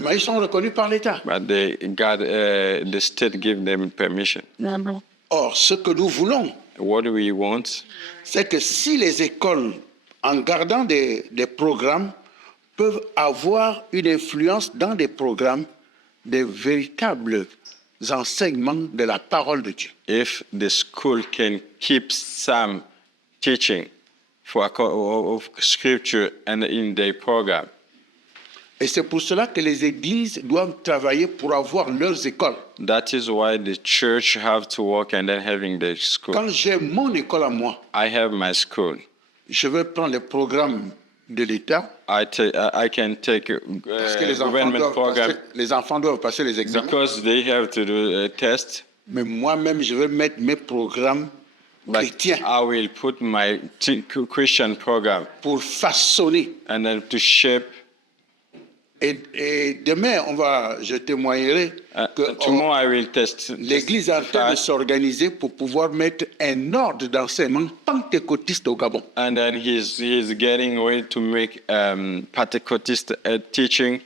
Mais ils sont reconnus par l'État. But the state give them permission. Or, ce que nous voulons, What do we want? c'est que si les écoles, en gardant des programmes, peuvent avoir une influence dans des programmes, des véritables enseignements de la parole de Dieu. If the school can keep some teaching of scripture and in their program. Et c'est pour cela que les églises doivent travailler pour avoir leurs écoles. That is why the church have to work and then having the school. Quand j'ai mon école à moi, I have my school. je vais prendre les programmes de l'État, I can take parce que les enfants doivent passer les examens. because they have to do a test. Mais moi-même, je vais mettre mes programmes But chrétiens I will put my Christian program pour façonner. and then to shape. Et demain, je témoignerai que Tomorrow I will test. l'Église est en train de s'organiser pour pouvoir mettre un ordre d'enseignement pentecôtiste au Gabon. And then he's getting ready to make Pentecostist teaching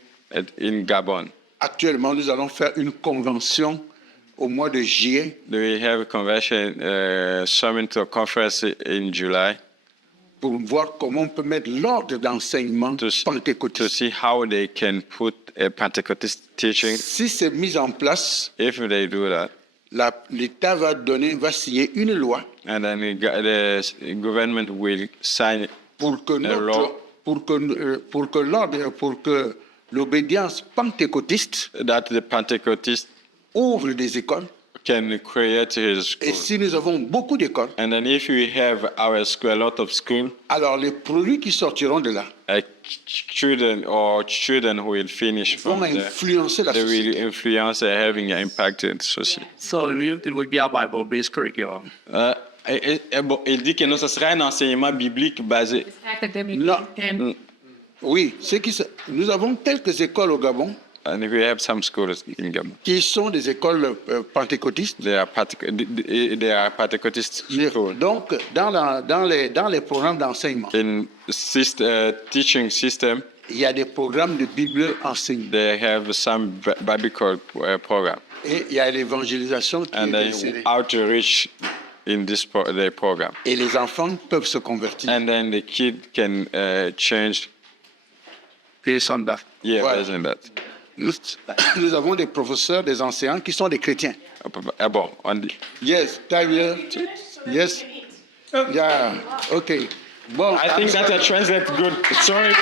in Gabon. Actuellement, nous allons faire une convention au mois de juillet We have a convention summit or conference in July pour voir comment on peut mettre l'ordre d'enseignement to pentecôtiste. see how they can put a Pentecostist teaching. Si c'est mis en place, If they do that, l'État va signer une loi and then the government will sign pour que a law pour que l'obédience pentecôtiste that the Pentecostist ouvre des écoles. can create his Et school. si nous avons beaucoup d'écoles, And then if we have our school, a lot of school, alors les produits qui sortiront de là children who will finish vont from there, influencer la they will société. influence having an impact in society. So it would be a Bible-based curriculum. Il dit que non, ce serait un enseignement biblique basé. Non. Oui, nous avons quelques écoles au Gabon And we have some schools in Gabon. qui sont des écoles pentecôtistes. They are Pentecostist schools. Donc, dans les programmes d'enseignement, In teaching system, il y a des programmes de Bible enseignés. they have some biblical program. Et il y a l'évangélisation qui And est then insérée. outreach in their program. Et les enfants peuvent se convertir. And then the kid can change. Based on that. Yeah, Voilà. based on that. Nous avons des professeurs, des enseignants qui sont des chrétiens. Bon, on dit. Yes, Tyler. Yes. Yeah. Okay. Bon. I think that I translate good. Sorry.